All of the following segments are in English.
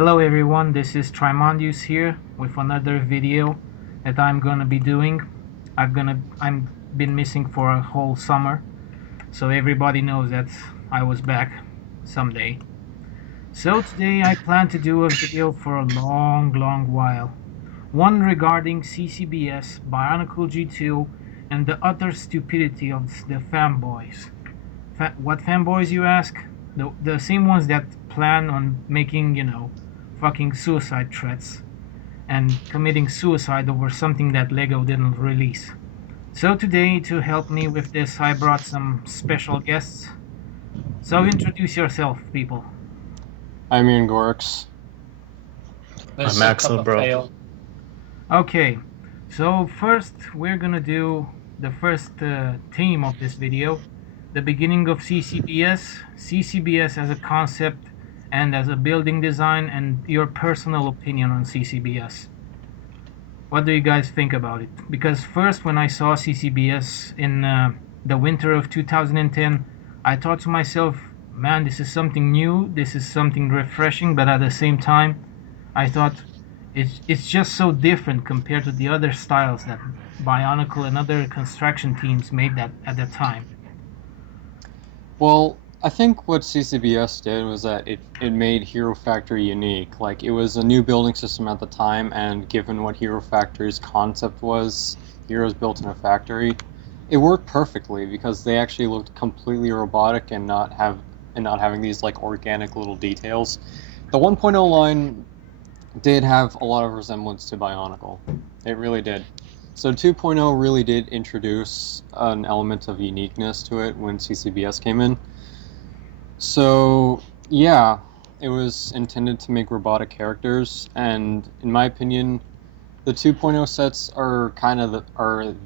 Hello everyone, this is Trimondius here with another video that I'm gonna be doing. I'm been missing for a whole summer, so everybody knows that I was back someday. So today I plan to do a video for a long while. One regarding CCBS, Bionicle G2, and the utter stupidity of the fanboys. What fanboys, you ask? The same ones that plan on making, fucking suicide threats and committing suicide over something that Lego didn't release. So today, to help me with this, I brought some special guests. So introduce yourself, people. I'm Gorix. This I'm is a cup of AxelBro. ale. Okay, so first we're gonna do the first theme of this video, the beginning of CCBS, CCBS as a concept and as a building design, and your personal opinion on CCBS. What do you guys think about it? Because first, when I saw CCBS in the winter of 2010, I thought to myself, man, this is something new, this is something refreshing, but at the same time, I thought it's just so different compared to the other styles that Bionicle and other construction teams made that at that time. Well, I think what CCBS did was that it made Hero Factory unique. Like, it was a new building system at the time, and given what Hero Factory's concept was, heroes built in a factory, it worked perfectly because they actually looked completely robotic and not having these like organic little details. The 1.0 line did have a lot of resemblance to Bionicle. It really did. So 2.0 really did introduce an element of uniqueness to it when CCBS came in. So yeah, it was intended to make robotic characters, and in my opinion, the 2.0 sets are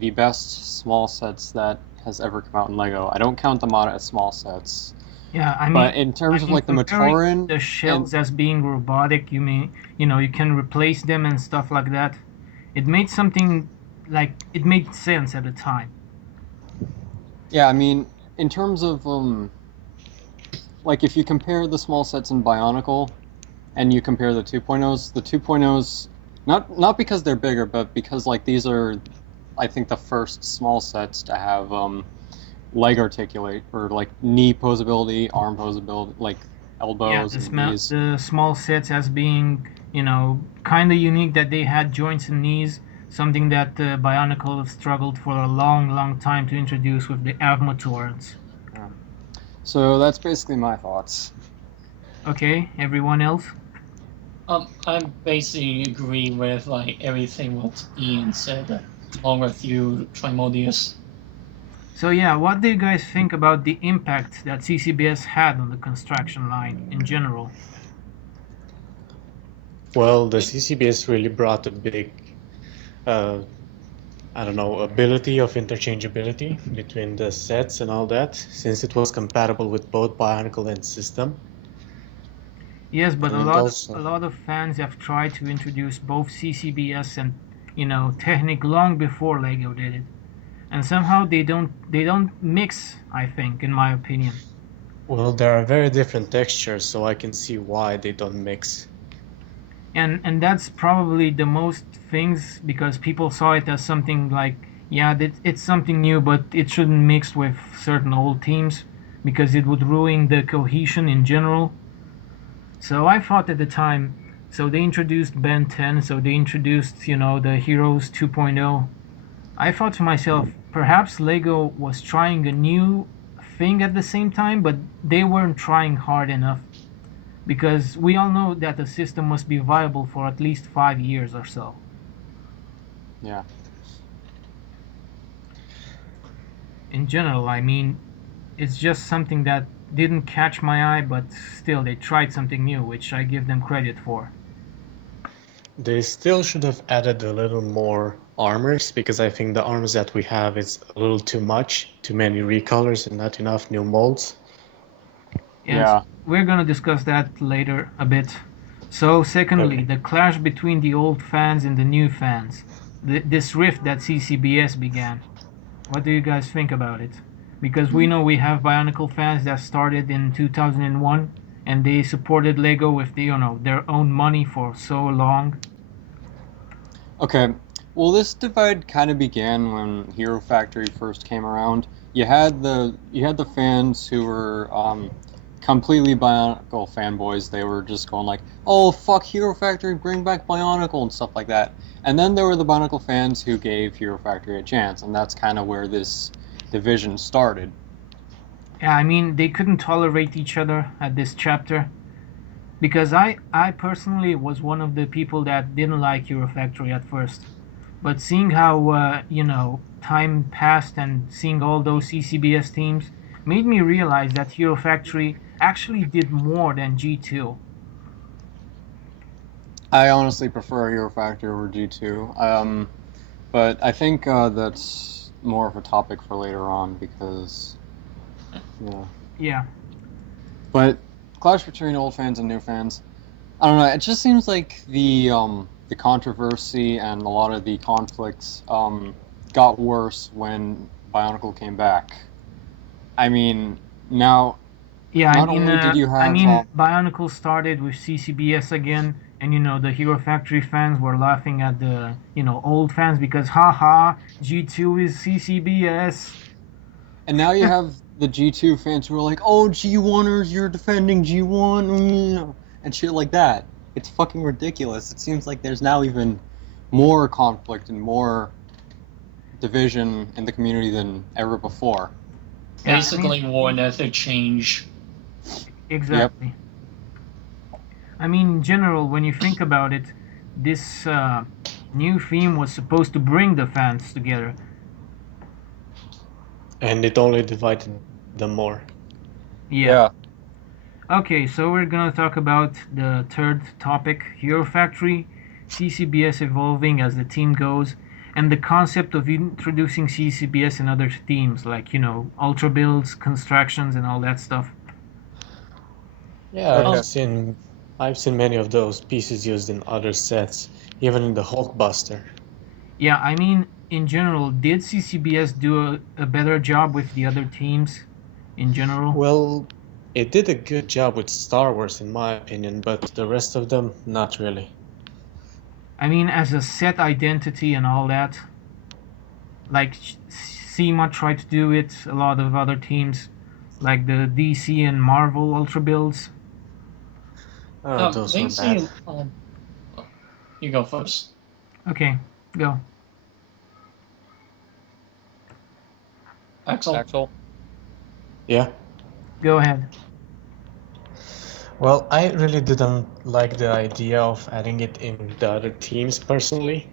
the best small sets that has ever come out in Lego. I don't count them out as small sets. Yeah, I mean, But in terms of like the comparing Matoran, the shells as being robotic, you mean, you can replace them and stuff like that. It made something like it made sense at the time. yeah, I mean, in terms of like if you compare the small sets in Bionicle and you compare the 2.0s, not because they're bigger, but because like these are, I think, the first small sets to have leg articulate, or like knee posability, arm posability, like elbows and knees. The small sets as being, kind of unique, that they had joints and knees, something that Bionicle struggled for a long time to introduce with the Avmatorans. So that's basically my thoughts. Okay, everyone else? I basically agree with like everything what Ian said, along with you, Trimondius. So yeah, what do you guys think about the impact that CCBS had on the construction line in general? Well, the CCBS really brought a big, ability of interchangeability between the sets and all that, since it was compatible with both Bionicle and System. Yes, but And a lot of fans have tried to introduce both CCBS and, Technic long before Lego did it. And somehow they don't mix, I think, in my opinion. Well, there are very different textures, so I can see why they don't mix. And that's probably the most things, because people saw it as something like, yeah, it's something new, but it shouldn't mix with certain old teams because it would ruin the cohesion in general. So I thought at the time, so they introduced Ben 10, so they introduced, the Heroes 2.0. I thought to myself, perhaps Lego was trying a new thing at the same time, but they weren't trying hard enough. Because we all know that the system must be viable for at least 5 years or so. Yeah. In general, I mean, it's just something that didn't catch my eye, but still they tried something new, which I give them credit for. They still should have added a little more armors, because I think the armors that we have is a little too much, too many recolors and not enough new molds. Yeah. We're gonna discuss that later a bit. So secondly, Okay. the clash between the old fans and the new fans. This rift that CCBS began. What do you guys think about it? Because we know we have Bionicle fans that started in 2001, and they supported Lego with their own money for so long. Okay, well, this divide kind of began when Hero Factory first came around. You had the fans who were completely Bionicle fanboys. They were just going like, "Oh, fuck Hero Factory, bring back Bionicle," and stuff like that. And then there were the Bionicle fans who gave Hero Factory a chance, and that's kind of where this division started. Yeah, I mean, they couldn't tolerate each other at this chapter because I personally was one of the people that didn't like Hero Factory at first. But seeing how time passed and seeing all those CCBS teams made me realize that Hero Factory actually did more than G2. I honestly prefer Hero Factory over G2. But I think that's more of a topic for later on because, yeah. Yeah. But clash between old fans and new fans, I don't know. It just seems like the controversy and a lot of the conflicts got worse when Bionicle came back. I mean, now Yeah, not only did you have Bionicle started with CCBS again, and the Hero Factory fans were laughing at the old fans because haha, G2 is CCBS. and now you have the G2 fans who are like, "Oh, G1ers, you're defending G1," and shit like that. It's fucking ridiculous. It seems like there's now even more conflict and more division in the community than ever before. Yeah, Basically, war and ethic change. Exactly. I mean, in general, when you think about it, this new theme was supposed to bring the fans together. And it only divided them more. Yeah. Okay, so we're gonna talk about the third topic, Hero Factory, CCBS evolving as the team goes, and the concept of introducing CCBS and other themes like, ultra builds, constructions, and all that stuff. Yeah, Okay. I've seen many of those pieces used in other sets, even in the Hulkbuster. Yeah, I mean, in general, did CCBS do a better job with the other teams in general? Well, it did a good job with Star Wars, in my opinion, but the rest of them, not really. I mean, as a set identity and all that, like SEMA tried to do it, a lot of other teams, like the DC and Marvel Ultra builds. Oh, those were bad. You go first. Okay, go. Axel? Yeah. Go ahead. Well, I really didn't like the idea of adding it in the other teams personally.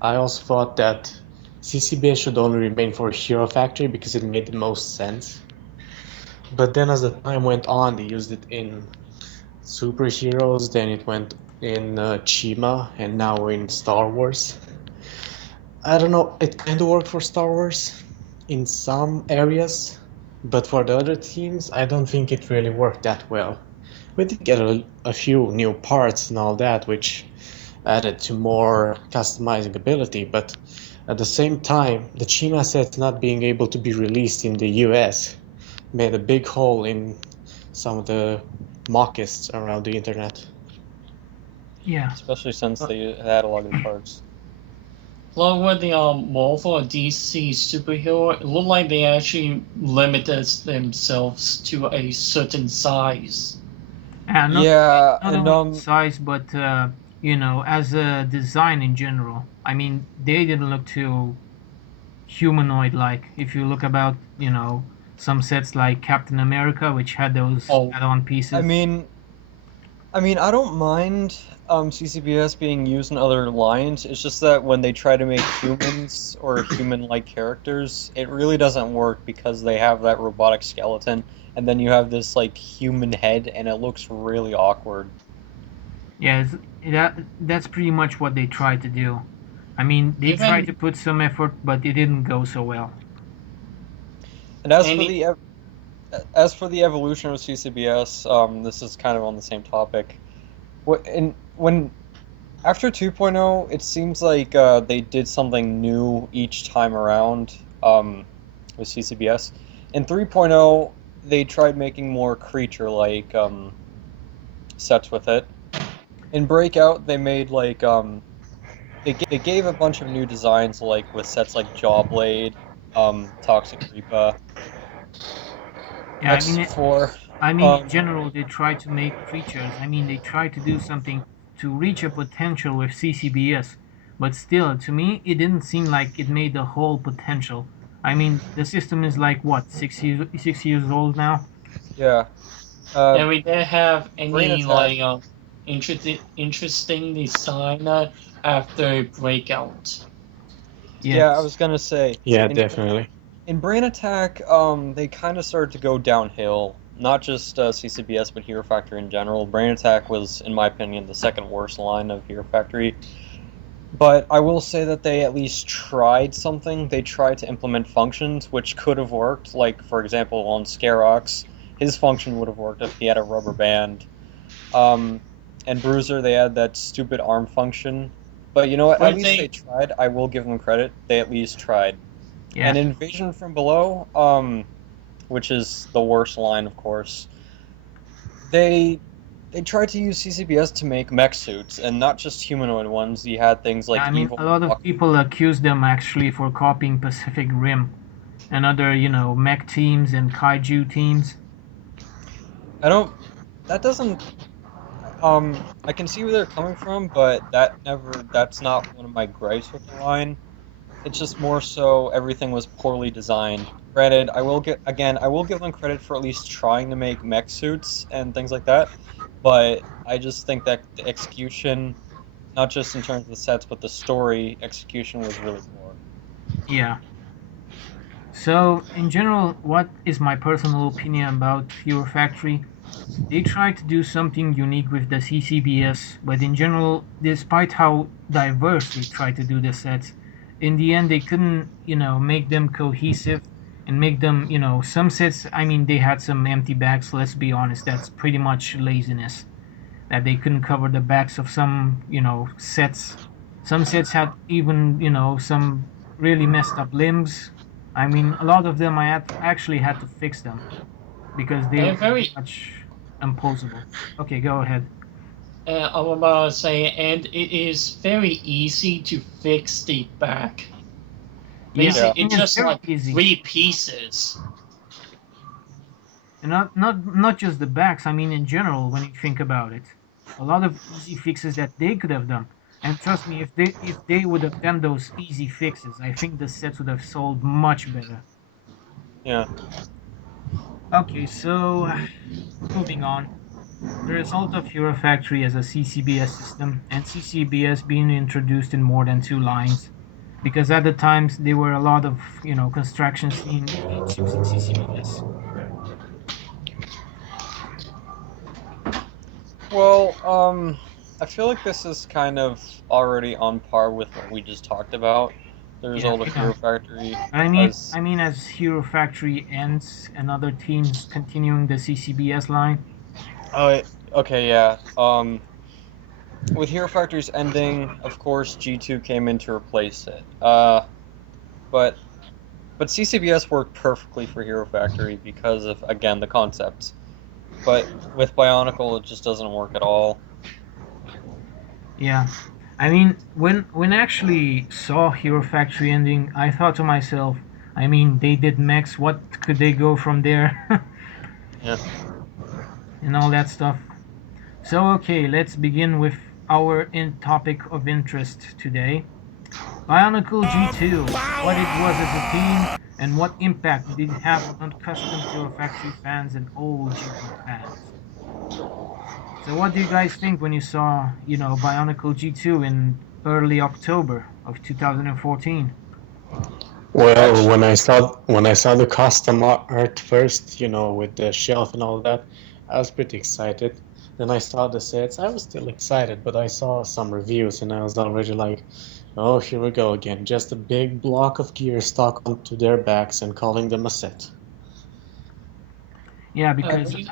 I also thought that CCBS should only remain for Hero Factory because it made the most sense. But then as the time went on, they used it in superheroes, then it went in Chima, and now in Star Wars. I don't know, it kind of worked for Star Wars in some areas, but for the other teams, I don't think it really worked that well. We did get a few new parts and all that, which added to more customizing ability, but at the same time, the Chima sets not being able to be released in the US made a big hole in some of the mockists around the internet. Yeah. Especially since they had a lot of parts. Well, with the Marvel or DC superhero, it looked like they actually limited themselves to a certain size. And not only size, but as a design in general. I mean, they didn't look too humanoid-like. If you look about, some sets like Captain America, which had those add-on pieces. I mean, I don't mind CCBS being used in other lines. It's just that when they try to make humans or human-like characters, it really doesn't work because they have that robotic skeleton, and then you have this like human head, and it looks really awkward. Yeah, that's pretty much what they tried to do. I mean, they tried to put some effort, but it didn't go so well. And as for the evolution of CCBS, this is kind of on the same topic. After 2.0, it seems like they did something new each time around with CCBS. In 3.0, they tried making more creature-like sets with it. In Breakout, they made like they gave a bunch of new designs like with sets like Jawblade, Toxic Reaper, Yeah, X4. in general, they try to make creatures. I mean, they try to do something to reach a potential with CCBS, but still, to me, it didn't seem like it made the whole potential. I mean, the system is like what 6 years old now. Yeah. Uh, And we didn't have Brain any Attack. like interesting design after Breakout. Yeah, I Yes. was gonna say Yeah, in definitely. in Brain Attack, they kind of started to go downhill. Not just CCBS, but Hero Factory in general. Brain Attack was, in my opinion, the second worst line of Hero Factory. But I will say that they at least tried something. They tried to implement functions which could have worked. Like, for example, on Scarox, his function would have worked if he had a rubber band. Um, and Bruiser, they had that stupid arm function. But you know what? At But least they they tried. I will give them credit. They at least tried. Yeah. And Invasion from Below, which is the worst line, of course, they they tried to use CCBS to make mech suits, and not just humanoid ones. You had things Yeah, like I mean, Evil a lot of Bucky. people accuse them actually for copying Pacific Rim and other, mech teams and kaiju teams. I don't. That doesn't. I can see where they're coming from, but that never. That's not one of my gripes with the line. It's just more so everything was poorly designed. Granted, I will get again. I will give them credit for at least trying to make mech suits and things like that. But I just think that the execution, not just in terms of the sets, but the story execution was really poor. Yeah. So, in general, what is my personal opinion about Hero Factory? They tried to do something unique with the CCBS, but in general, despite how diverse they tried to do the sets, in the end they couldn't, make them cohesive and make them, some sets, I mean, they had some empty backs, let's be honest, that's pretty much laziness. That they couldn't cover the backs of some, sets. Some sets had even, some really messed up limbs. I mean, a lot of them actually had to fix them because they were and pretty very much impossible. Okay, go ahead. I'm about to say, and it is very easy to fix the back. Yeah, Basically, Yeah. I mean it's it's just very like easy, 3 pieces. and not just the backs. I mean in general, when you think about it, a lot of easy fixes that they could have done. And trust me, if they would have done those easy fixes, I think the sets would have sold much better. Yeah. Okay, so moving on. The result of Hero Factory as a CCBS system, and CCBS being introduced in more than 2 lines, because at the times there were a lot of construction scene games using CCBS. Well, I feel like this is kind of already on par with what we just talked about. The Yeah, result of yeah. Hero Factory, I mean, as I mean, as Hero Factory ends and other teams continuing the CCBS line. oh, okay, yeah. With Hero Factory's ending, of course, G2 came in to replace it. But CCBS worked perfectly for Hero Factory because of again the concepts. But with Bionicle, it just doesn't work at all. Yeah, I mean, when I actually saw Hero Factory ending, I thought to myself, I mean, they did Max. What could they go from there? Yeah. And all that stuff. So okay, let's begin with our topic of interest today. Bionicle G2, what it was as a team, and what impact did it have on custom Hero Factory fans and old G2 fans. So what do you guys think when you saw, Bionicle G2 in early October of 2014? Well, Actually, when I saw the custom art first, with the shelf and all that, I was pretty excited. Then I saw the sets. I was still excited, but I saw some reviews and I was already like, "Oh, here we go again. Just a big block of gear stuck onto their backs and calling them a set." Yeah, Uh, because we,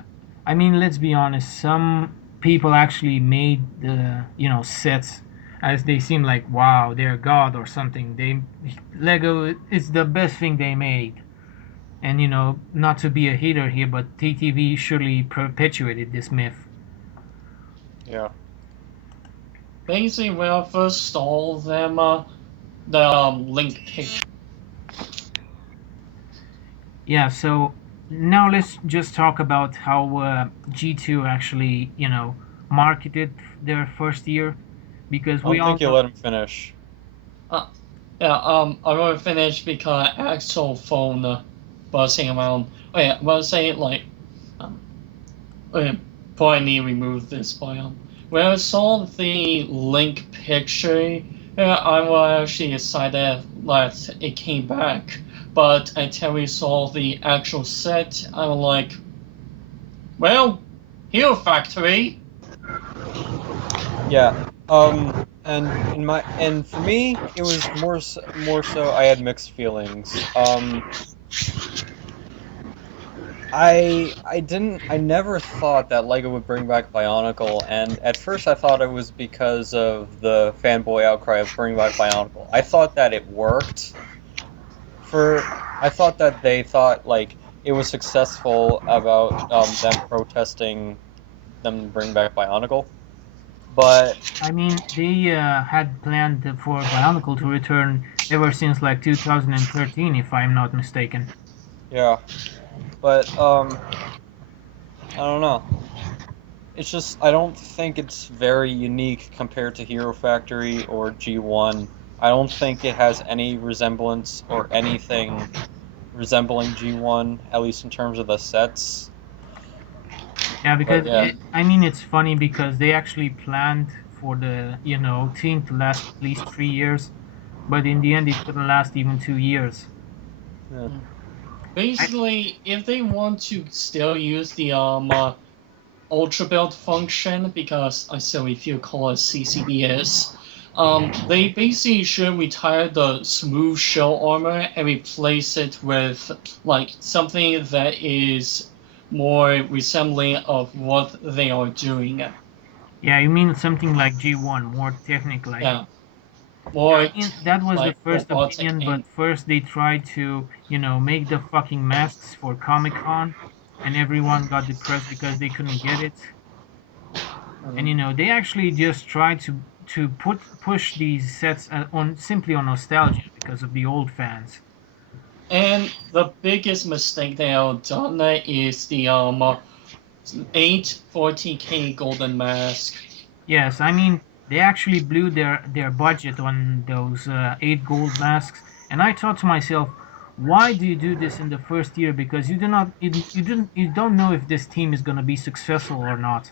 I mean, let's be honest. Some people actually made the sets as they seem like wow, they're god or something. They Lego is the best thing they made. And not to be a hater here, but TTV surely perpetuated this myth. Yeah. Basically, when I first saw them, the link picture. Yeah, so now let's just talk about how G2 actually, marketed their first year, because I we don't all think you know. let him finish. Yeah, I want to finish because Axel phone buzzing around. Oh yeah, I want to say like, before I need to remove this biome. When I saw the link picture, I was actually excited that it came back. But until we saw the actual set, I was like, well, Hero Factory. Yeah. And for me, it was more so I had mixed feelings. I never thought that Lego would bring back Bionicle, and at first I thought it was because of the fanboy outcry of bringing back Bionicle. I thought that it worked for. I thought that they thought like it was successful about them protesting them bring back Bionicle, but I mean, they had planned for Bionicle to return ever since like 2013, if I'm not mistaken. yeah, but I don't know. It's just I don't think it's very unique compared to Hero Factory or G1. I don't think it has any resemblance or anything resembling G1, at least in terms of the sets. Yeah, But because yeah, I mean, it's funny because they actually planned for the team to last at least 3 years, but in the end, it couldn't last even 2 years. yeah. I, Basically, if they want to still use the ultra build function, because I still if you call it CCBS, they basically should retire the smooth shell armor and replace it with like something that is more resembling of what they are doing. yeah, you mean something like G1, more technical, like. Yeah, Yeah, more I mean that was the like first robotic opinion, and but first they tried to, make the fucking masks for Comic Con, and everyone got depressed because they couldn't get it. And they actually just tried to push these sets on simply on nostalgia because of the old fans. and the biggest mistake they have done is the 840K golden mask. Yes, I mean they actually blew their budget on those 8 gold masks, and I thought to myself, why do you do this in the first year? Because you don't know if this team is gonna be successful or not.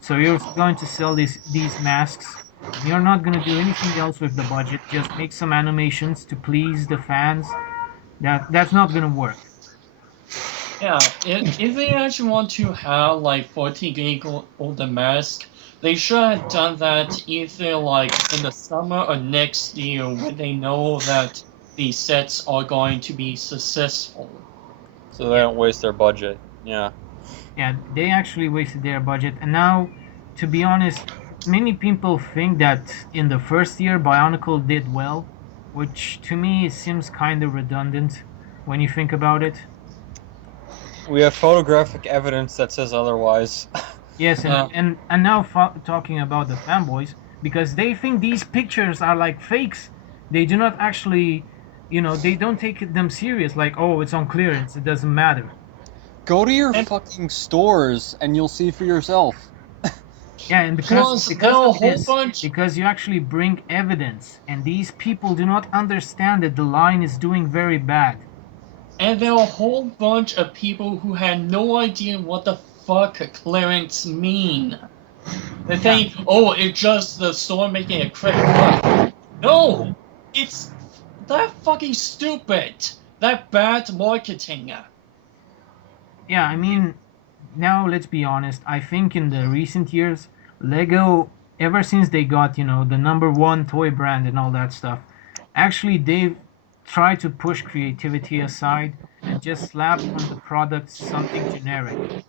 So you're going to sell these masks, and you're not gonna do anything else with the budget. Just make some animations to please the fans. That's not gonna work. Yeah, if they actually want to have like 40 gig golden mask, they should have done that either like in the summer or next year when they know that the sets are going to be successful. So they don't waste their budget. Yeah. Yeah, they actually wasted their budget, and now, to be honest, many people think that in the first year Bionicle did well, which to me seems kind of redundant when you think about it. We have photographic evidence that says otherwise. Yes, and Yeah, and now talking about the fanboys, because they think these pictures are like fakes. They do not actually, they don't take them serious. Like, oh, it's on clearance, it doesn't matter. Go to your and fucking stores and you'll see for yourself. Yeah, and because plus there because are a of whole this, bunch because you actually bring evidence, and these people do not understand that the line is doing very bad. and there are a whole bunch of people who had no idea what the fuck clearance mean. They Yeah, think, oh, it's just the store making a quick cut. No, it's that fucking stupid. That bad marketing. yeah. I mean, now let's be honest. I think in the recent years, Lego, ever since they got the number one toy brand and all that stuff, actually they've tried to push creativity aside and just slap on the product something generic.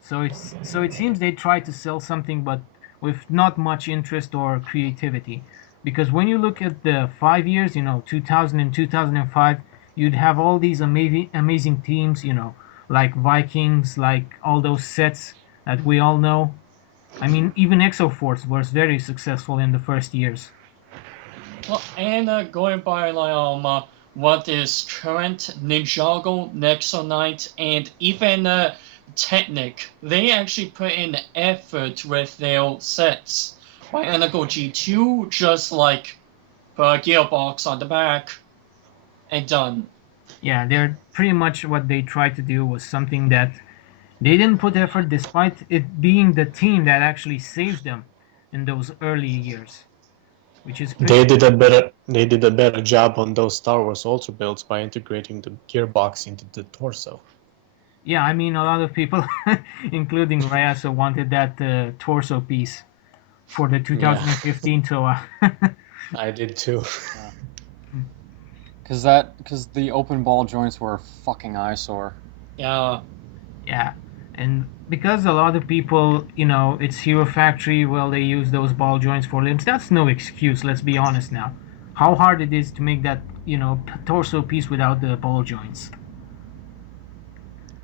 So it seems they try to sell something, but with not much interest or creativity. Because when you look at the 5 years, 2000 and 2005, you'd have all these amazing teams, like Vikings, like all those sets that we all know. I mean, even Exoforce was very successful in the first years. Well, and going by like what is current Ninjago, Nexonite, and even Technic, they actually put in effort with their sets. Bionicle G2 just like put a gearbox on the back and done. Yeah, they're pretty much what they tried to do was something that they didn't put effort, despite it being the team that actually saved them in those early years, which is pretty. They did a better job on those Star Wars Ultra builds by integrating the gearbox into the torso. Yeah, I mean, a lot of people, including Riaso, wanted that torso piece for the 2015 Toa. I did too. Because the open ball joints were a fucking eyesore. Yeah. Yeah, and because a lot of people, it's Hero Factory, well, they use those ball joints for limbs. That's no excuse, let's be honest now. How hard it is to make that, torso piece without the ball joints.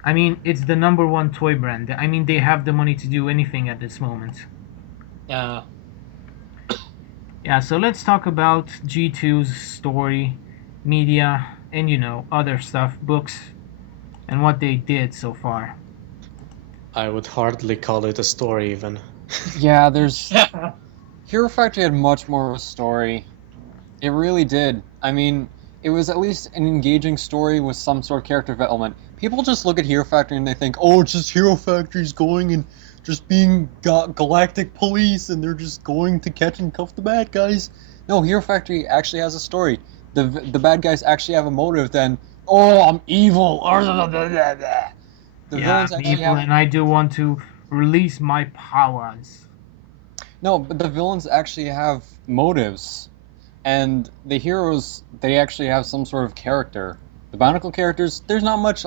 I mean, it's the number one toy brand. I mean, they have the money to do anything at this moment. Yeah. Yeah, so let's talk about G2's story, media, and other stuff, books, and what they did so far. I would hardly call it a story even. Yeah, Hero Factory had much more of a story. It really did. I mean, it was at least an engaging story with some sort of character development. People just look at Hero Factory and they think, oh, it's just Hero Factory's going and just being galactic police and they're just going to catch and cuff the bad guys. No, Hero Factory actually has a story. The bad guys actually have a motive than, oh, I'm evil. The villains I'm actually evil have... and I do want to release my powers. No, but the villains actually have motives. And the heroes, they actually have some sort of character. The Bionicle characters, there's not much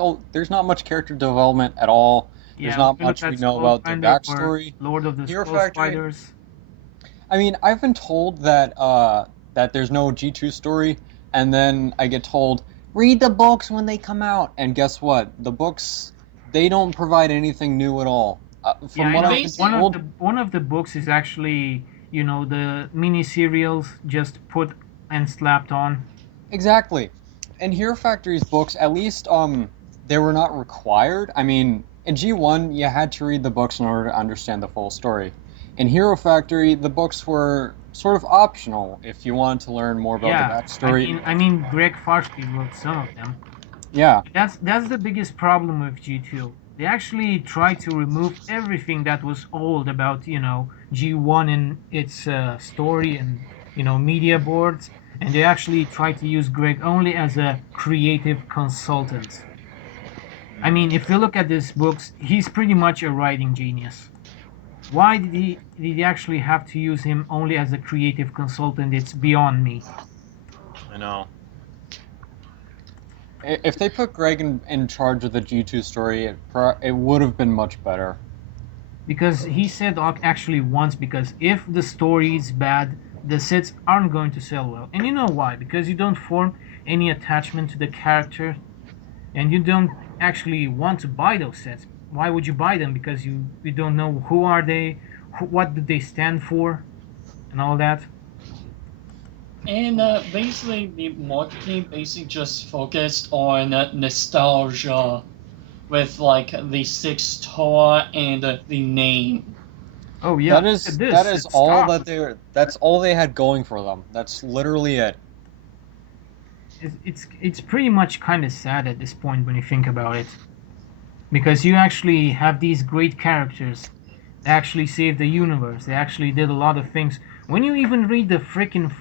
character development at all. There's not much we know about their backstory. Lord of the Hero Scrolls Factory. Fighters. I mean, I've been told that that there's no G2 story, and then I get told, read the books when they come out. And guess what? The books, they don't provide anything new at all. From what I've been told, one of the books is actually, the mini serials just put and slapped on. Exactly. In Hero Factory's books, at least they were not required. I mean, in G1, you had to read the books in order to understand the full story. In Hero Factory, the books were sort of optional if you wanted to learn more about the backstory. I mean, Greg Farsky wrote some of them. Yeah. That's the biggest problem with G2. They actually tried to remove everything that was old about, G1 and its story and, media boards. And they actually tried to use Greg only as a creative consultant. I mean, if you look at his books, he's pretty much a writing genius. Why did he actually have to use him only as a creative consultant? It's beyond me. I know. If they put Greg in charge of the G2 story, it would have been much better. Because he said actually once, because if the story is bad, the sets aren't going to sell well. And you know why? Because you don't form any attachment to the character, and you don't actually want to buy those sets. Why would you buy them? Because you don't know who are they, what do they stand for, and all that. And basically, the marketing basically just focused on nostalgia with like the 6 Toa and the name. Oh yeah, that's all they had going for them. That's literally it. It's pretty much kind of sad at this point when you think about it, because you actually have these great characters that actually saved the universe. They actually did a lot of things. When you even read the freaking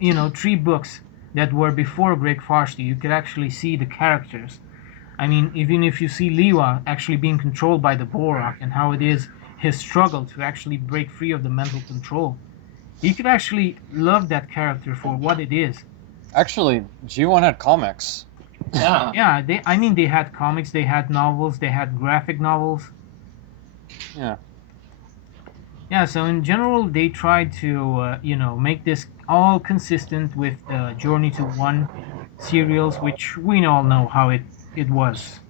3 books that were before Greg Farsky, you could actually see the characters. I mean, even if you see Liwa actually being controlled by the Borak and how it is his struggle to actually break free of the mental control, you could actually love that character for what it is. Actually, G1 had comics. Yeah. Yeah, they had comics, they had novels, they had graphic novels. Yeah. Yeah, so in general, they tried to, make this all consistent with Journey to One serials, which we all know how it was.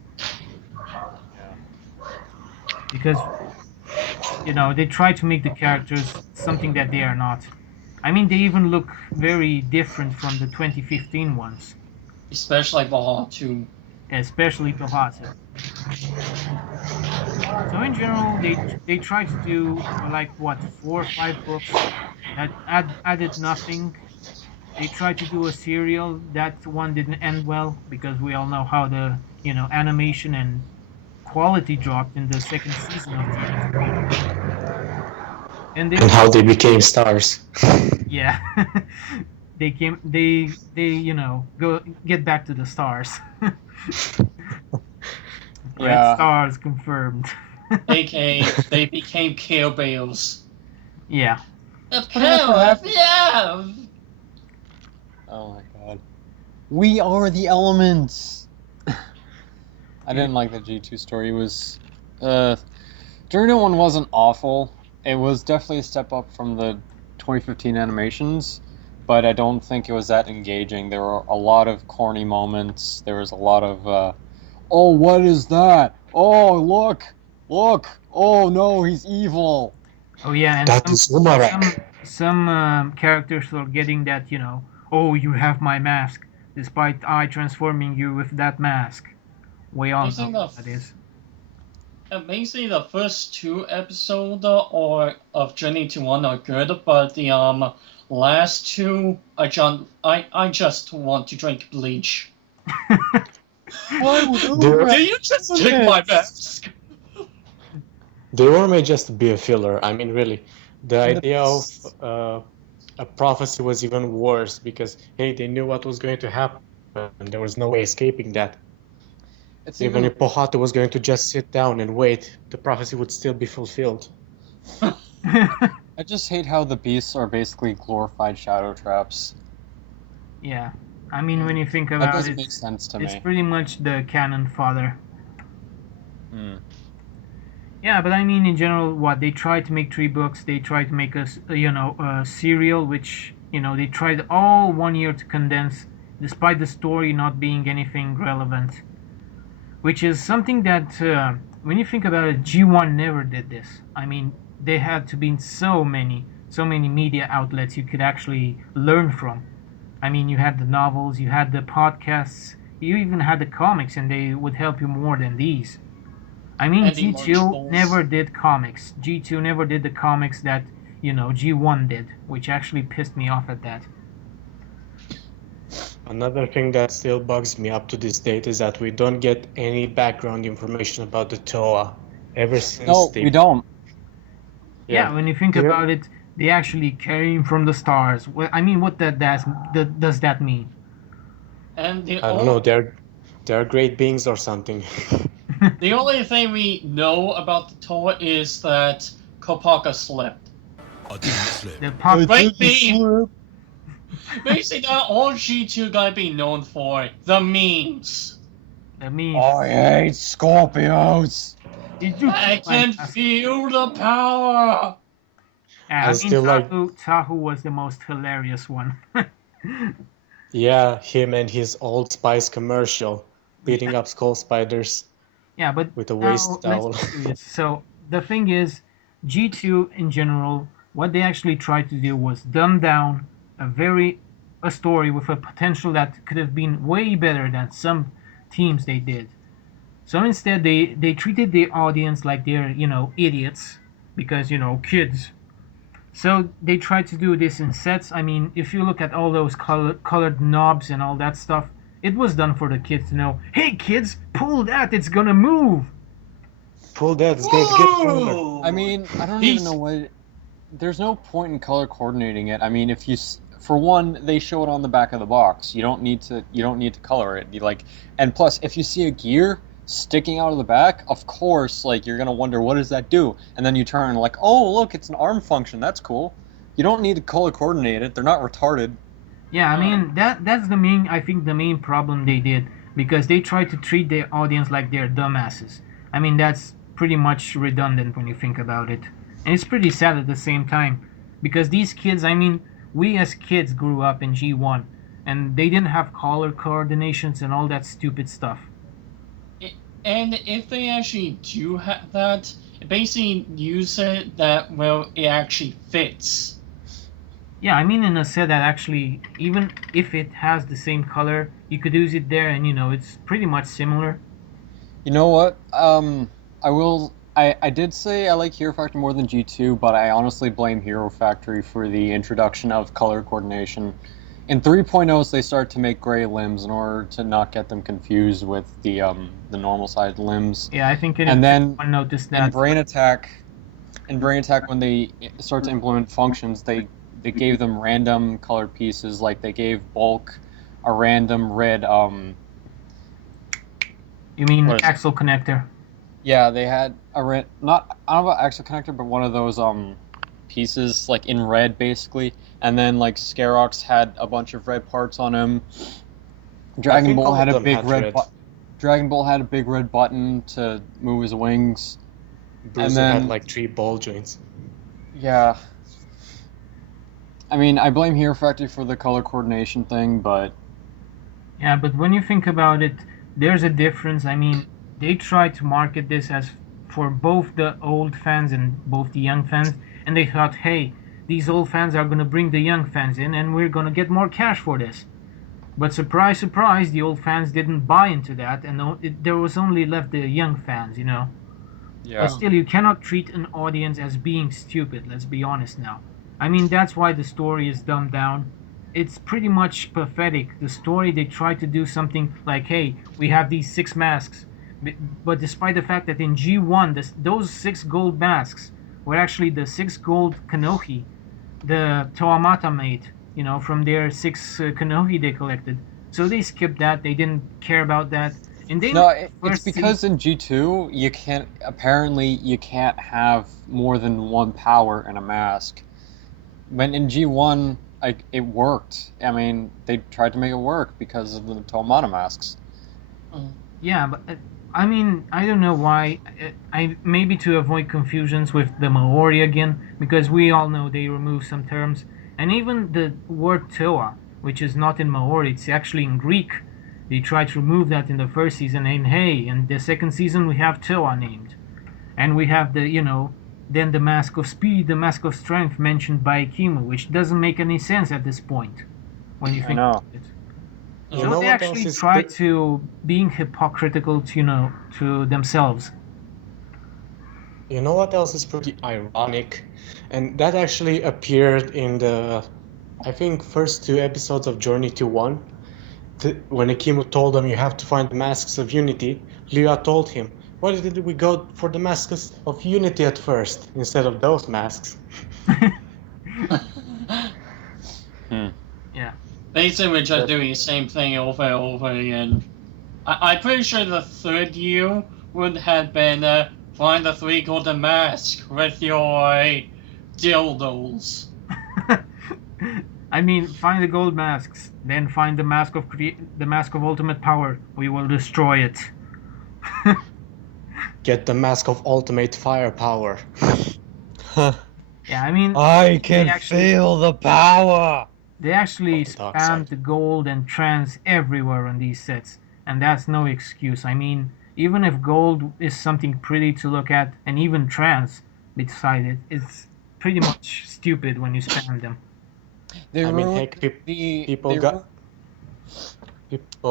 Because you know, they try to make the characters something that they are not. I mean, they even look very different from the 2015 ones, Especially Baha too. especially Pilato. So in general, they try to do like what 4 or 5 books that added nothing. They tried to do a serial. That one didn't end well because we all know how the animation and quality dropped in the second season of Teenage Mutant. And they And how tried, they became stars. yeah, they go get back to the stars. Red Yeah. stars confirmed. AKA, they became Kill Bills. Yeah. The power of love! Oh my god. We are the elements! I didn't like the G2 story. It was. Journal one wasn't awful. It was definitely a step up from the 2015 animations, but I don't think it was that engaging. There were a lot of corny moments. There was a lot of, oh, what is that? Oh, look! Look! Oh no, he's evil! Oh yeah, and That is Umarek. some characters are getting that oh, you have my mask, despite I transforming you with that mask. We all know what that is. Basically, the first 2 episodes of Journey to One are good, but the last two, I just want to drink bleach. Why would They're- Did you just take my mask? They were made just to be a filler. I mean, really, the And the idea of beasts. a prophecy was even worse because, hey, they knew what was going to happen. There was no way escaping that. It's Even even if Pohata was going to just sit down and wait, the prophecy would still be fulfilled. I just hate how the beasts are basically glorified shadow traps. Yeah, I mean when you think That about doesn't it, make sense to it's me. pretty much the canon fodder. Hmm. Yeah, but I mean in general, what they tried to make 3 books, they tried to make a serial, which they tried all 1 year to condense, despite the story not being anything relevant. Which is something that, when you think about it, G1 never did this. I mean, they had to be in so many media outlets you could actually learn from. I mean, you had the novels, you had the podcasts, you even had the comics, and they would help you more than these. I mean, And the G2 Lunchables. never did comics. G2 never did the comics that, G1 did, which actually pissed me off at that. Another thing that still bugs me up to this date is that we don't get any background information about the Toa ever since No, they. we don't. Yeah, when you think They're- about it, they actually came from the stars. Well, I mean, what does that mean? And I don't know. They're great beings or something. the only thing we know about the Toa is that Kopaka slept. The pop, Great beam! Basically, that's all G2 gonna be known for. The memes. the memes. I hate Scorpios! Did you I can feel the power! Yeah, I I mean, still like- Tahu was the most hilarious one. Yeah, him and his Old Spice commercial, beating up skull spiders Yeah, but with a now waist towel. let's be serious. So the thing is, G2 in general, what they actually tried to do was dumb down a story with a potential that could have been way better than some teams they did. So instead, they treated the audience like they're idiots because kids. So they tried to do this in sets. I mean, if you look at all those colored knobs and all that stuff, it was done for the kids to know, hey kids, pull that, it's gonna move. Pull that, it's going to get further. I mean, I don't even know what. There's no point in color coordinating it. I mean, if you, for one, they show it on the back of the box. You don't need to. You don't need to color it. And plus, if you see a gear sticking out of the back, of course, you're gonna wonder what does that do, and then you turn oh look, it's an arm function. That's cool. You don't need to color coordinate it. They're not retarded. Yeah, I mean that's the main. I think the main problem they did because they tried to treat their audience like they're dumbasses. I mean that's pretty much redundant when you think about it, and it's pretty sad at the same time because these kids. I mean, we as kids grew up in G1, and they didn't have color coordinations and all that stupid stuff. And if they actually do have that, basically use it that well it actually fits. Yeah, I mean in a set that actually, even if it has the same color, you could use it there, and it's pretty much similar. You know what? I will. I did say I like Hero Factory more than G2, but I honestly blame Hero Factory for the introduction of color coordination. In 3.0s, they start to make gray limbs in order to not get them confused with the normal side limbs. Yeah, I think And then everyone noticed in that. Brain Attack, when they start to implement functions, they gave them random colored pieces. Like they gave Bulk a random red. You mean What is it? axle connector? Yeah, they had a red. Not I don't know about axle connector, but one of those pieces like in red basically. And then like Scarox had a bunch of red parts on him. Dragon think Ball all had of a them big had red. red. Dragon Ball had a big red button to move his wings. Bruiser then- had like 3 ball joints. Yeah. I mean, I blame Hero Factory for the color coordination thing, but Yeah, but when you think about it, there's a difference. I mean, they tried to market this as for both the old fans and both the young fans, and they thought, hey, these old fans are going to bring the young fans in, and we're going to get more cash for this. But surprise, surprise, the old fans didn't buy into that, and there was only left the young fans, yeah. But still, you cannot treat an audience as being stupid, let's be honest now. I mean, that's why the story is dumbed down. It's pretty much pathetic. The story, they try to do something like, hey, we have these 6 masks. But despite the fact that in G1, those 6 gold masks were actually the 6 gold Kanohi the Toamata made, from their 6 Kanohi they collected. So they skipped that. They didn't care about that. And they No, it's first because in G2 you can't have more than one power in a mask. When in G1, it worked. I mean, they tried to make it work because of the Tomata masks. Yeah, but I mean, I don't know why. I maybe to avoid confusions with the Maori again, because we all know they remove some terms, and even the word Toa, which is not in Maori, it's actually in Greek. They tried to remove that in the first season, and hey, in the second season we have Toa named, and we have then the Mask of Speed, the Mask of Strength mentioned by Akimu, which doesn't make any sense at this point when you think about it. You So know they what actually else is try to being hypocritical to themselves. You know what else is pretty ironic? And that actually appeared in the, I think, first 2 episodes of Journey to 1. When Akimu told them you have to find the Masks of Unity, Lua told him, why did we go for the Masks of Unity at first, instead of those masks? Yeah. Basically, we're just doing the same thing over and over again. I'm pretty sure the third year would have been find the 3 golden masks with your dildos. I mean, find the gold masks, then find the mask of ultimate power. We will destroy it. Get the Mask of Ultimate Firepower. Yeah, I mean, I can feel the power. They actually Of the dark spammed side. the gold and trans everywhere on these sets, and that's no excuse. I mean, even if gold is something pretty to look at, and even trans beside it, it's pretty much stupid when you spam them. I mean, heck, people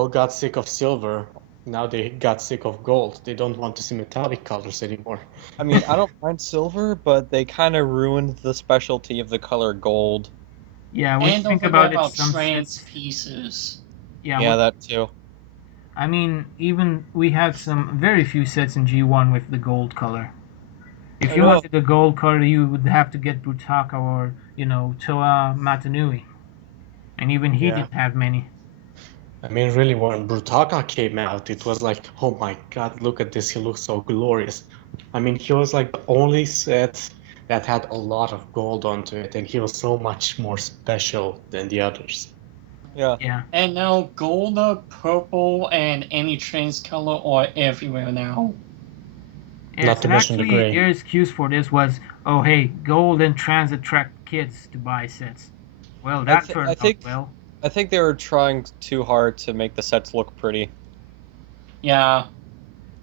got sick of silver. Now they got sick of gold. They don't want to see metallic colors anymore. I mean, I don't mind silver, but they kind of ruined the specialty of the color gold. Yeah, when you And don't think forget about it, about some trans sets. pieces. Yeah, that too. I mean, even we had some very few sets in G1 with the gold color. If you wanted the gold color, you would have to get Brutaka or, Toa Matanui. And even he didn't have many. I mean, really, when Brutaka came out, it was like, oh my god, look at this, he looks so glorious. I mean, he was like the only set that had a lot of gold onto it, and he was so much more special than the others. Yeah. And now gold, purple, and any trans color are everywhere now. Yes, Not to and mention the actually, gray. their excuse for this was, oh hey, gold and trans attract kids to buy sets. Well, that turned out well. I think they were trying too hard to make the sets look pretty. Yeah.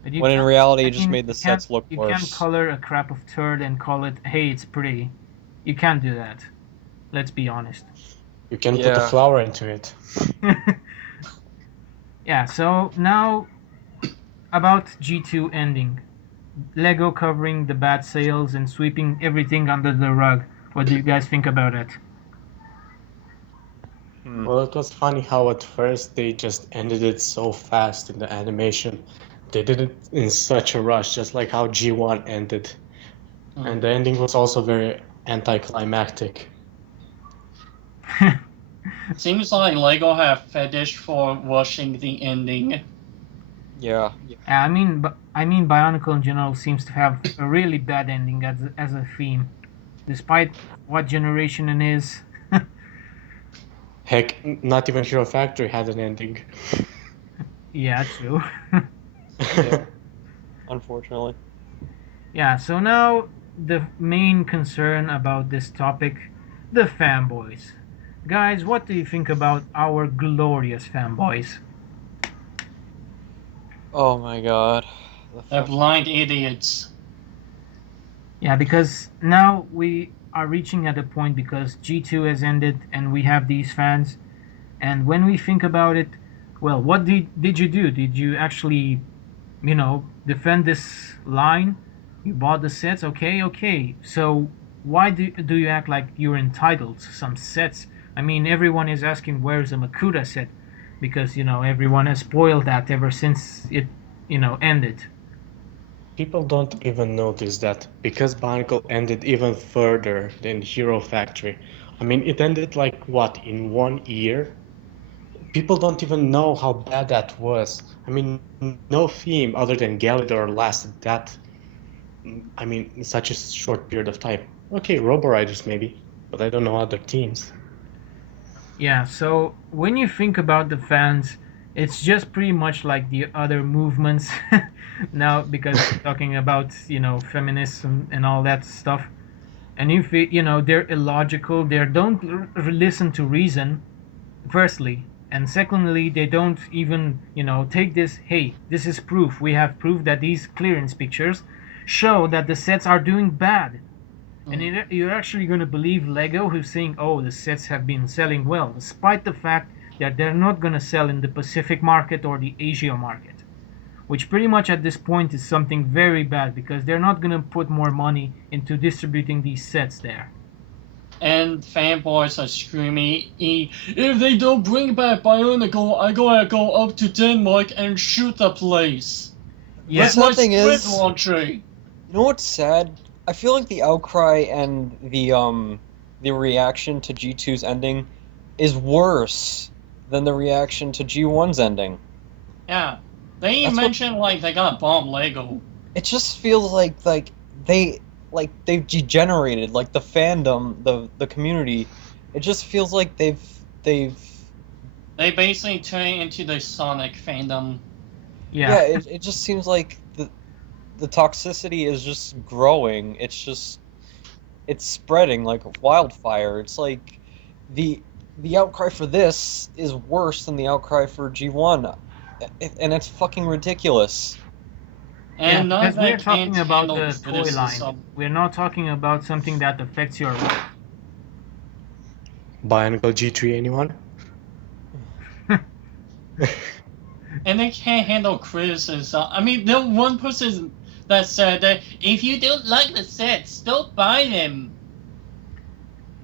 But you When in can't- reality, I it just mean, made the you can't- sets look You can't worse. color a crap of turd and call it, hey, it's pretty. You can't do that. Let's be honest. You can put a Yeah. flower into it. Yeah, so now about G2 ending. Lego covering the bad sales and sweeping everything under the rug. What do you guys think about it? Well, it was funny how at first they just ended it so fast in the animation. They did it in such a rush, just like how G1 ended. And the ending was also very anticlimactic. Seems like Lego have fetish for rushing the ending. Yeah. I mean, Bionicle in general seems to have a really bad ending as a theme, despite what generation it is. Heck, not even Hero Factory had an ending. Yeah, true. Yeah. Unfortunately. Yeah, so now the main concern about this topic, the fanboys. Guys, what do you think about our glorious fanboys? Oh my god. They're blind idiots. Yeah, because now we are reaching at a point because G2 has ended and we have these fans. And when we think about it, well, what did you do? Did you actually, defend this line? You bought the sets, okay. So why do you act like you're entitled to some sets? I mean, everyone is asking where's the Makuta set because everyone has spoiled that ever since it ended. People don't even notice that because Bionicle ended even further than Hero Factory. I mean, it ended like what, in 1 year? People don't even know how bad that was. I mean, no theme other than Galidor lasted that, I mean, in such a short period of time. Okay, Robo Riders maybe, but I don't know other teams. Yeah, so when you think about the fans, it's just pretty much like the other movements now because we're talking about, feminism and all that stuff. And if they're illogical, they don't listen to reason, firstly. And secondly, they don't even, take this, hey, this is proof. We have proof that these clearance pictures show that the sets are doing bad. And you're actually going to believe Lego who's saying, oh, the sets have been selling well, despite the fact that they're not going to sell in the Pacific market or the Asia market. Which pretty much at this point is something very bad because they're not going to put more money into distributing these sets there. And fanboys are screaming, if they don't bring back Bionicle, I gotta go up to Denmark and shoot the place. Yeah. With my thing squid is- launcher. You know what's sad? I feel like the outcry and the reaction to G2's ending is worse than the reaction to G1's ending. Yeah. They That's what- mentioned like they got bomb Lego. It just feels like they've degenerated, like the fandom, the community. It just feels like they've They basically turned into the Sonic fandom. Yeah. it just seems like the toxicity is just growing. It's spreading like wildfire. It's like the outcry for this is worse than the outcry for G1, and it's fucking ridiculous. And none because of we're them talking can't about handle the toy line. criticism. We're not talking about something that affects your life. Bionicle G3, anyone? And they can't handle criticism. I mean, there was one person that said that if you don't like the sets, don't buy them.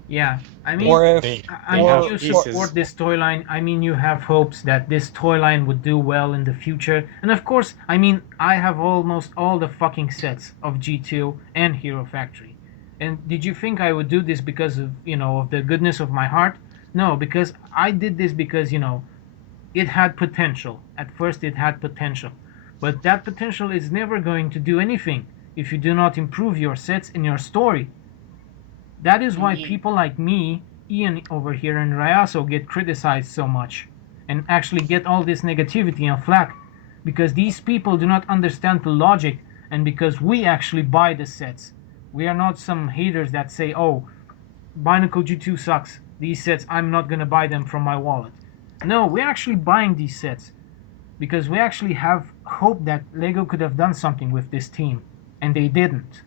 Yeah, I mean, Or if I or- mean, you support this toy line. I mean, you have hopes that this toy line would do well in the future. And of course, I mean, I have almost all the fucking sets of G2 and Hero Factory. And did you think I would do this because of, of the goodness of my heart? No, because I did this because, it had potential. At first, it had potential. But that potential is never going to do anything if you do not improve your sets and your story. That is why people like me, Ian over here, and Riaso get criticized so much and actually get all this negativity and flack because these people do not understand the logic and because we actually buy the sets. We are not some haters that say, oh, Bionicle G2 sucks. These sets, I'm not gonna buy them from my wallet. No, we're actually buying these sets. because we actually have hope that Lego could have done something with this team, and they didn't.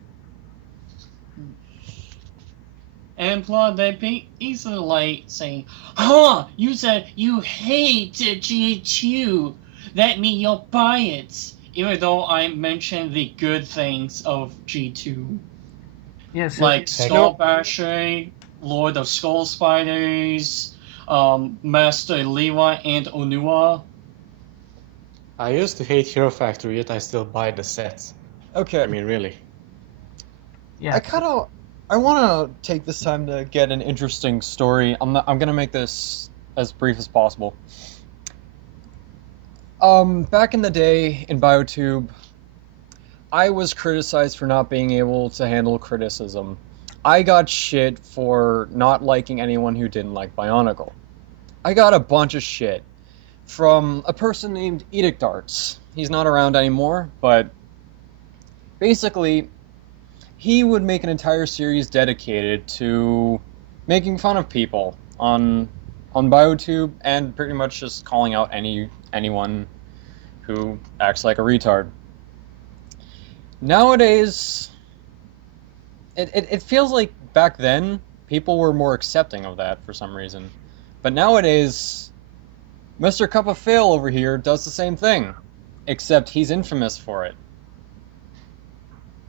And plus, they be easily like saying, "Huh, you said you hate G2. That means you'll buy it." Even though I mentioned the good things of G2. Yeah, so Like Skull Basher, Lord of Skull Spiders, Master Levi and Onua. I used to hate Hero Factory, yet I still buy the sets. Okay. I mean, really. yeah, I want to take this time to get an interesting story. I'm gonna make this as brief as possible. Back in the day in BioTube, I was criticized for not being able to handle criticism. I got shit for not liking anyone who didn't like Bionicle. I got a bunch of shit from a person named idiots.Arts. He's not around anymore, but basically, he would make an entire series dedicated to making fun of people on BioTube and pretty much just calling out anyone who acts like a retard. Nowadays, it feels like back then people were more accepting of that for some reason. But nowadays, Mr. Cup of Fail over here does the same thing, except he's infamous for it.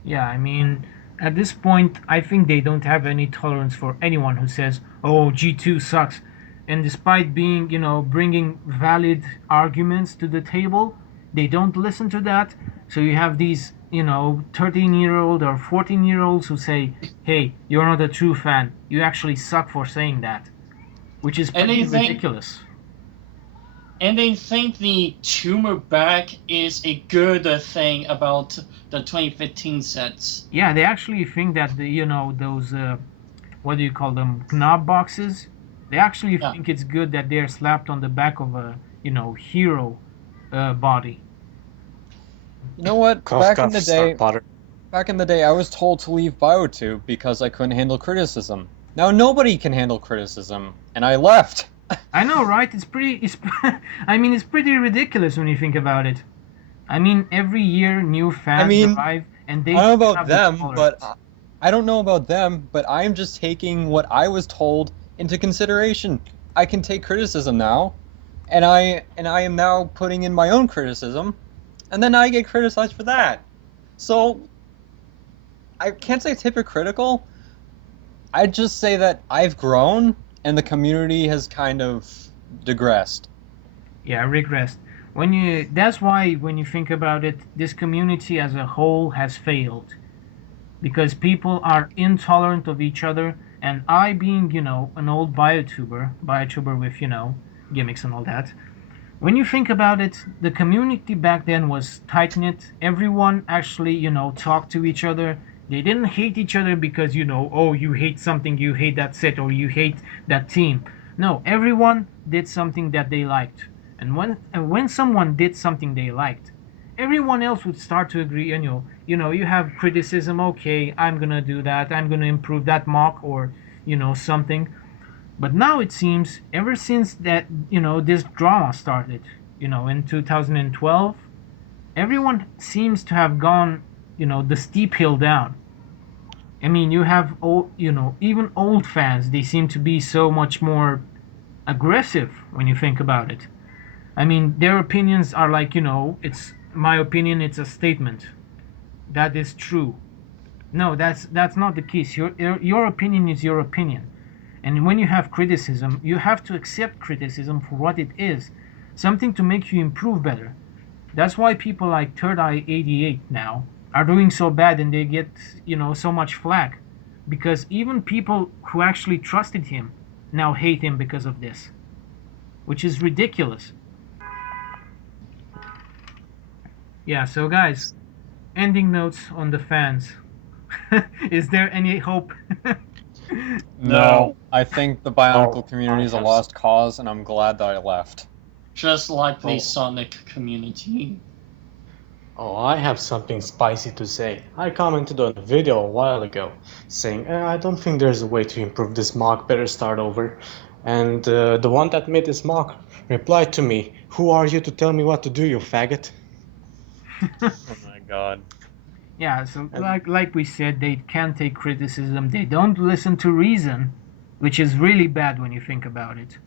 yeah, I mean, at this point, I think they don't have any tolerance for anyone who says, "Oh, G2 sucks." And despite being, bringing valid arguments to the table, they don't listen to that. So you have these, 13-year-old or 14-year-olds who say, "Hey, you're not a true fan. You actually suck for saying that," which is pretty ridiculous. And they think the tumor back is a good thing about the 2015 sets. Yeah, they actually think that those what do you call them, knob boxes. They actually think it's good that they're slapped on the back of a hero body. You know what? Back in the day, I was told to leave BioTube because I couldn't handle criticism. Now nobody can handle criticism, and I left. I know, right? It's pretty ridiculous when you think about it. I mean, every year new fans arrive, and they I don't know about have them, the but I don't know about them, but I'm just taking what I was told into consideration. I can take criticism now, and I am now putting in my own criticism, and then I get criticized for that. So I can't say it's hypocritical. I'd just say that I've grown and the community has kind of digressed. Yeah, regressed. That's why when you think about it, this community as a whole has failed. Because people are intolerant of each other, and I being, an old biotuber with, gimmicks and all that. When you think about it, the community back then was tight-knit. Everyone actually, talked to each other. They didn't hate each other because, oh, you hate something, you hate that set, or you hate that team. No, everyone did something that they liked. And when someone did something they liked, everyone else would start to agree. And you have criticism. Okay, I'm gonna do that. I'm gonna improve that mock or something. But now it seems ever since that this drama started, in 2012, everyone seems to have gone the steep hill down. I mean, you have even old fans. They seem to be so much more aggressive when you think about it. I mean, their opinions are like, it's my opinion. It's a statement. That is true. No, that's not the case. Your opinion is your opinion. And when you have criticism, you have to accept criticism for what it is, something to make you improve better. That's why people like Third Eye 88 now are doing so bad and they get, so much flack. Because even people who actually trusted him now hate him because of this. Which is ridiculous. Yeah, so guys, ending notes on the fans. Is there any hope? No, I think the Bionicle community is a lost cause, and I'm glad that I left. Just like the Sonic community. Oh, I have something spicy to say. I commented on a video a while ago, saying, I don't think there's a way to improve this mock, better start over. And the one that made this mock replied to me, Who are you to tell me what to do, you faggot? Oh my god. Yeah, so And- like we said, they can't take criticism. They don't listen to reason, which is really bad when you think about it.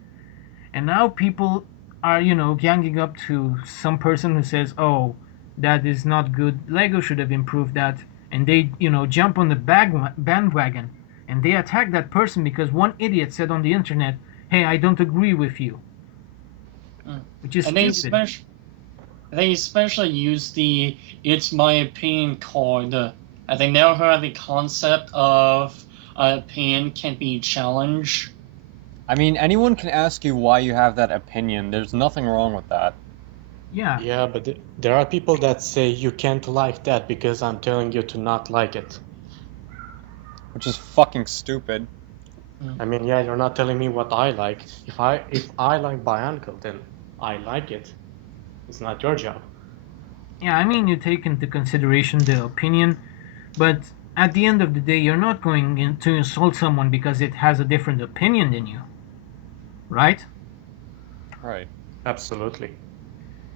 And now people are, ganging up to some person who says, "Oh, that is not good. Lego should have improved that." And they, jump on the bandwagon and they attack that person because one idiot said on the internet, "Hey, I don't agree with you," which is And stupid. they especially use the "It's my opinion" card. They never heard the concept of opinion can be challenged. I mean, anyone can ask you why you have that opinion. There's nothing wrong with that. Yeah. Yeah, but there are people that say you can't like that because I'm telling you to not like it. Which is fucking stupid. I mean, yeah, you're not telling me what I like. If I like Bionicle, then I like it. It's not your job. Yeah, I mean, you take into consideration the opinion, but at the end of the day, you're not going to insult someone because it has a different opinion than you, right? Right. Absolutely.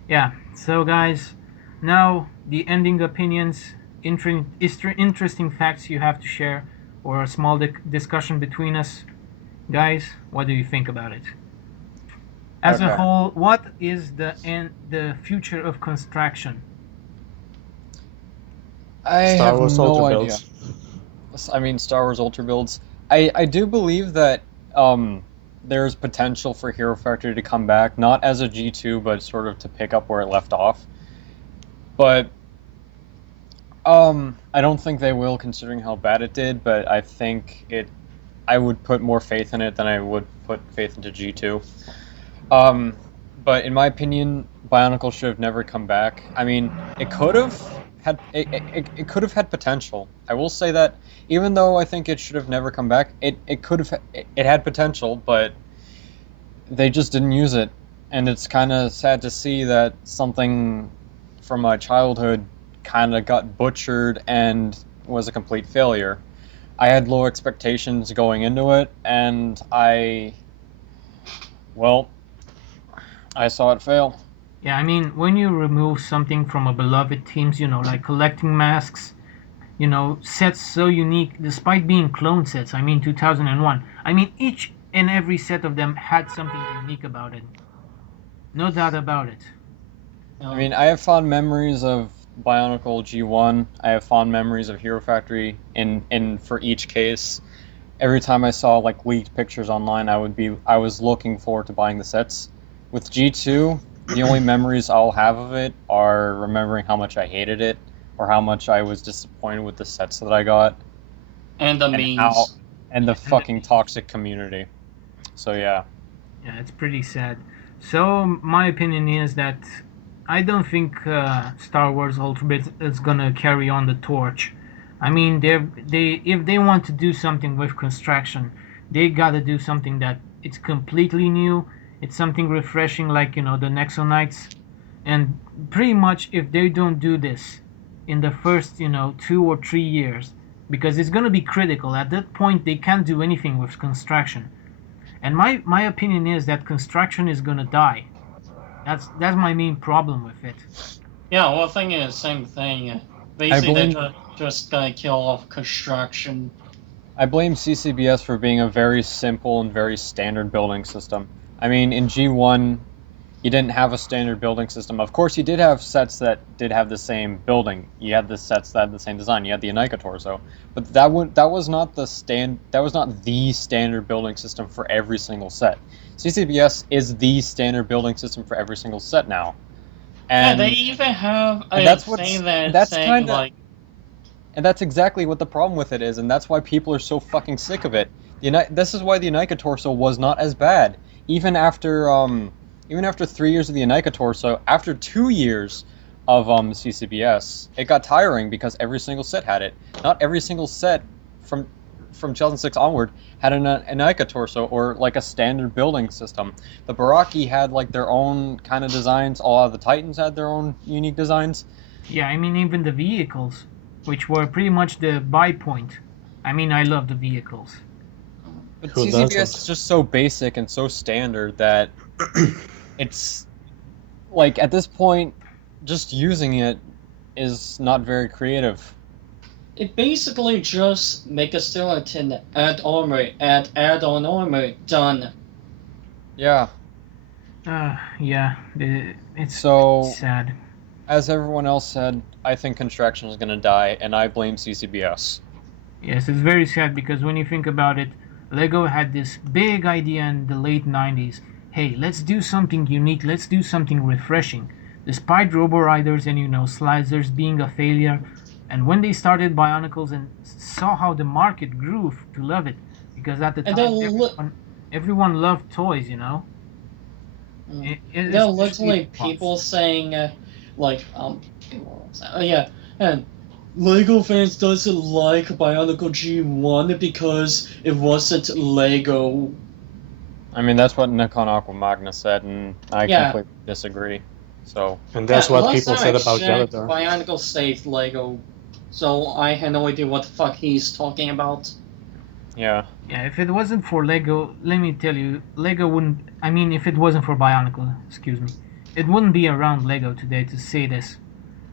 Yeah, so guys, now the ending opinions, interesting facts you have to share, or a small discussion between us. Guys, what do you think about it? As a Okay. whole, what is the future of construction? I Star have Wars no Ultra idea. Builds. I mean, Star Wars Ultra Builds. I do believe that there's potential for Hero Factory to come back, not as a G2, but sort of to pick up where it left off. But I don't think they will, considering how bad it did. But I think I would put more faith in it than I would put faith into G2. But in my opinion, Bionicle should have never come back. I mean, it could have it could have had potential. I will say that even though I think it should have never come back, it could have it had potential, but they just didn't use it. And it's kind of sad to see that something from my childhood kind of got butchered and was a complete failure. I had low expectations going into it, and well, I saw it fail. Yeah, I mean, when you remove something from a beloved teams, like collecting masks, sets so unique despite being clone sets. I mean, 2001. I mean, each and every set of them had something unique about it. No doubt about it. I mean, I have fond memories of Bionicle G1. I have fond memories of Hero Factory. In for each case, every time I saw like leaked pictures online, I was looking forward to buying the sets. With G2, the only memories I'll have of it are remembering how much I hated it or how much I was disappointed with the sets that I got And the and how memes. and the fucking toxic community. So yeah. Yeah, it's pretty sad. So my opinion is that I don't think Star Wars Ultimate is gonna carry on the torch. I mean, they if they want to do something with construction, they gotta do something that it's completely new. It's something refreshing, like the Nexonites. And pretty much, if they don't do this in the first 2 or 3 years, because it's gonna be critical. At that point, they can't do anything with construction. And my opinion is that construction is gonna die. That's my main problem with it. Yeah, well, thing is, same thing. I Basically, blame they're just gonna kill off construction. I blame CCBS for being a very simple and very standard building system. I mean, in G1, you didn't have a standard building system. Of course, you did have sets that did have the same building. You had the sets that had the same design. You had the Inika torso, but that was not the standard building system for every single set. CCBS is the standard building system for every single set now, Yeah, they and even have and a that's thing that's saying kind of like, and that's exactly what the problem with it is, and that's why people are so fucking sick of it. This is why the Inika torso was not as bad, even after 3 years of the Inika torso. After 2 years of CCBS, it got tiring because every single set had it. Not every single set from 2006 onward had an Inika torso or like a standard building system. The Baraki had like their own kind of designs. A lot of the Titans had their own unique designs. Yeah, I mean even the vehicles, which were pretty much the buy point. I mean I love the vehicles. But Who CCBS is doesn't? just so basic and so standard that it's like at this point, just using it is not very creative. It basically just make a skeleton, add armor, add on armor, done. Yeah. Yeah, it's So, sad. as everyone else said, I think construction is gonna die, and I blame CCBS. Yes, it's very sad because when you think about it, Lego had this big idea in the late 90s. Hey, let's do something unique, let's do something refreshing. Despite Robo Riders and Sliders being a failure, and when they started Bionicles and saw how the market grew to love it, because at the And then time everyone loved toys, there are especially literally people saying, yeah, and Lego fans doesn't like Bionicle G1 because it wasn't Lego. I mean, that's what Nikon Aqua Magna said, and I Yeah. completely disagree. So, And that's what last people time said I about checked, Gelator. Bionicle saved Lego, so I had no idea what the fuck he's talking about. yeah. Yeah, if it wasn't for Lego, let me tell you, Lego wouldn't. I mean, if it wasn't for Bionicle, excuse me, it wouldn't be around Lego today to say this.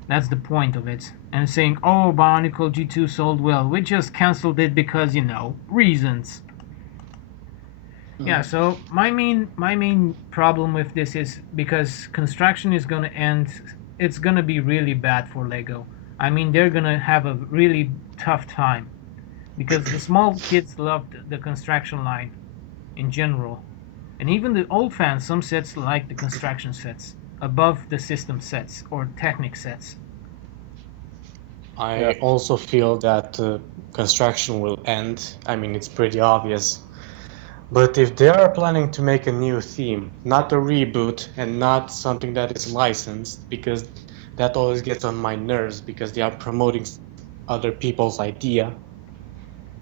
That's the point of it. And saying, oh, Bionicle G2 sold well, we just cancelled it because, reasons. Yeah, so my main problem with this is because construction is gonna end. It's gonna be really bad for Lego. I mean, they're gonna have a really tough time because the small kids loved the construction line in general, and even the old fans, some sets like the construction sets above the system sets or technic sets. I also feel that construction will end. I mean, it's pretty obvious. But if they are planning to make a new theme, not a reboot and not something that is licensed, because that always gets on my nerves because they are promoting other people's idea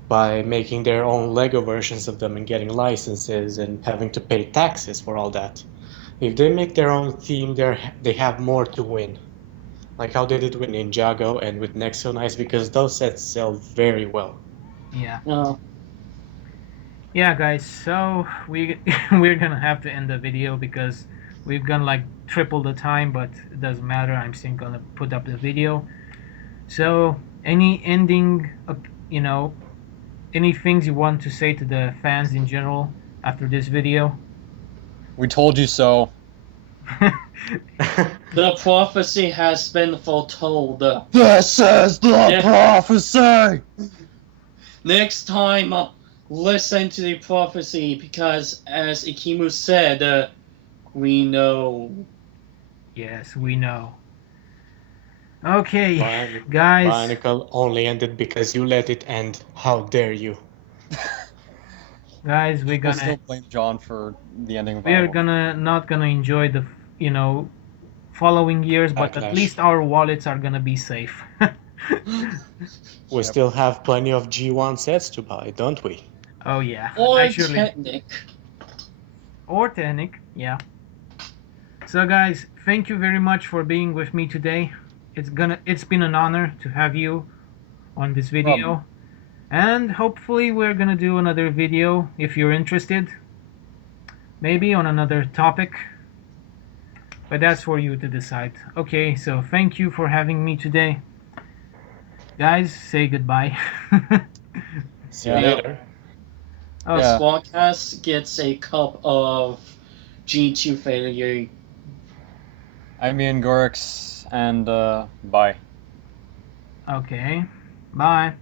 by making their own Lego versions of them and getting licenses and having to pay taxes for all that. If they make their own theme, they have more to win. Like how they did with Ninjago and with Nexo Knights, because those sets sell very well. Yeah. No. Yeah, guys. So we're gonna have to end the video because we've gone like triple the time, but it doesn't matter. I'm still gonna put up the video. So any ending, any things you want to say to the fans in general after this video? We told you so. The prophecy has been foretold. This is the prophecy! Next time, listen to the prophecy because, as Ikimu said, we know. Yes, we know. Okay, Bionicle, guys. Bionicle only ended because you let it end. How dare you? Guys, we're People gonna still blame John for the ending of we're Bionicle. not gonna enjoy the following years, but at Backlash. least our wallets are gonna be safe. We still have plenty of G1 sets to buy, don't we? Oh yeah, Or actually, Technic. or Technic, yeah. So guys, thank you very much for being with me today. It's been an honor to have you on this video, and hopefully we're gonna do another video if you're interested. Maybe on another topic, but that's for you to decide. Okay, so thank you for having me today. Guys, say goodbye. See you Yeah. later. Oh, Yeah. Squadcast gets a cup of G2 failure. I'm Ian Gorix, and bye. okay. Bye.